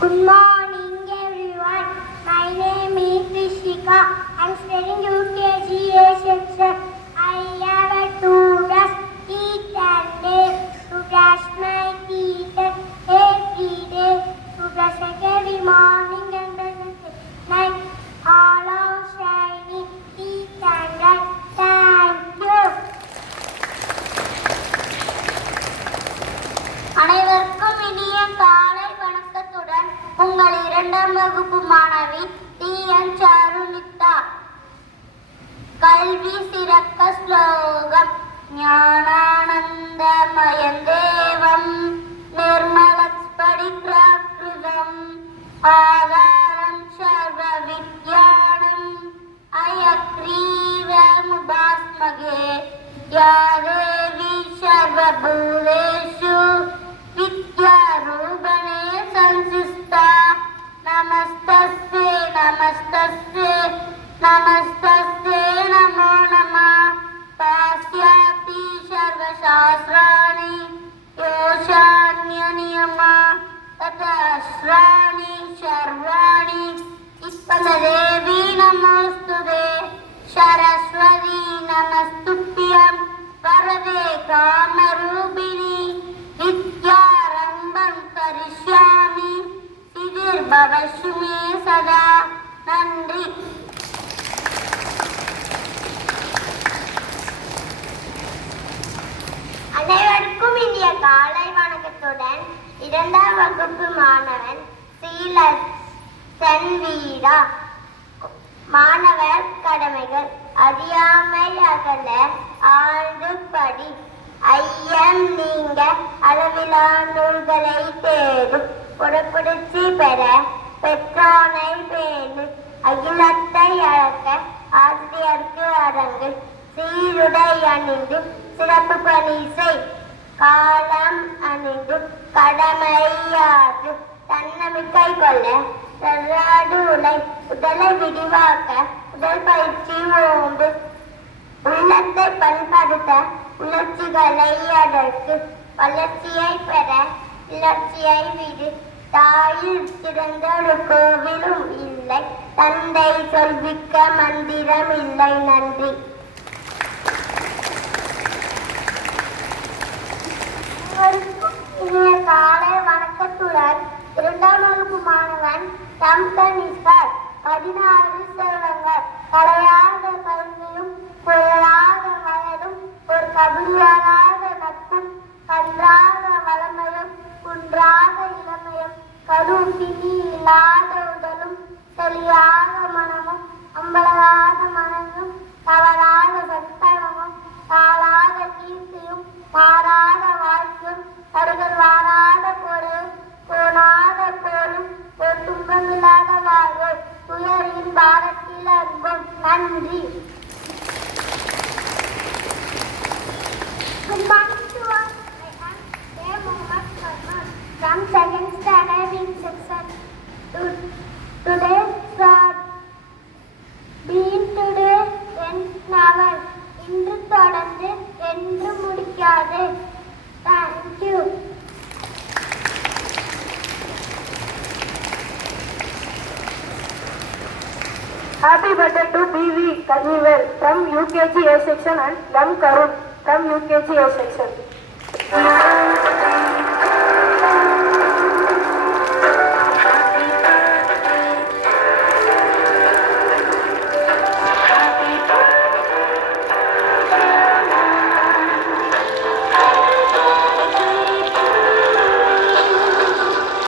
Good morning everyone. My name is Rishika. I am studying UKG A section. I have a toothbrush, teeth and nail to brush my teeth every day. To brush every morning and brush at night. All are shiny teeth and bright. Thank you. அனைவருக்கும் இனிய காலை வணக்கத்துடன் உங்கள் 2ஆம் வகுப்பு மாணவி TN. சாருனிதா. கல்வி சிறக்க ஸ்லோகம். ஞானானந்தமயம் தேவம் நிர்மலஸ்படிக்ராக்ருதம் ஆதாரம் சர்வ வித்யானம் அயக்ரீவமுபாஸ்மகே யா தேவி சர்வபூதேஷு வித்யாரூபணே சம்சிஸ்தா. நமஸ்தஸ்யே நமஸ்தஸ்யே நமஸ்தஸ்யே நமோ நமः. பாஸ்யாபி சர்வசாஸ்த்ராணி யோஷான்யநியமா ததஸ்ராணி சர்வாணி இஸ்ததேவி நமோஸ்துதே. சரஸ்வதி நமஸ்துப்யம் வரதே காமரூபிணி வித்யாரம்பம் கரிஷ்யாமி சிதிர்பவசு மே சதா. நன்றி. அனைவருக்கும் இனிய காலை வணக்கத்துடன் 2ஆம் வகுப்பு மாணவன் சீலஸ் சென்வீடா. மாணவர் கடமைகள். அறியாமை அகல ஆழ்ந்து படி. ஐயம் நீங்க அளவிலா நூல்களை தேடு. புறப்படுச்சி பெற பெற்றோனை பேணு. அகிலத்தை அழக்க ஆசிரியர்க்கு அரங்கு. சீருடை அணிந்து சிறப்பு பணி செய். காலம் அணிந்து கடமையாற்று. தன்னம்பிக்கை கொள்ள தள்ளாடு உலை. உடலை விரிவாக்க உடல் பயிற்சி ஓம்பு. உள்ளத்தை பண்படுத்த உணர்ச்சிகளை அடக்கு. வளர்ச்சியை பெற இலட்சியை விடு. தாயில் சிறந்த ஒரு கோவிலும் இல்லை. தந்தை சொல்விக்க மந்திரம் இல்லை. நன்றி. இனிய காலை வணக்கத்துடன் 2ஆம் வகுப்பு மாணவன் தம்தனிஸ்கர். 16 செல்வங்கள். கலையாத கல்வியும் புயலாத வயலும் ஒரு கபிலியராத நட்பும் கன்றாத வளமையும் குன்றாத இளமையும் கடும் பிணி இல்லாத உடலும் தெளியாத மனமும் அம்பலகாத மனமும் தவறாத சத்தனமும் தாளாத கீர்த்தியும் மாறாத வாழ்க்கையும் கருகள் வாராத பொருள் கோணாத போரும் ஒரு துன்பமில்லாத வாழ்வு துயரின் பாரத்தில் அன்பும். நன்றி. Good morning to all. I am K. Mohammed Farman from 2nd standard in section. Today's thought. Been today and never. இன்று தொடர்ந்து என்று முடிக்காது. Thank you. Happy birthday to B.V. Kanivel from UKG A section and M. Karun from UKG A section.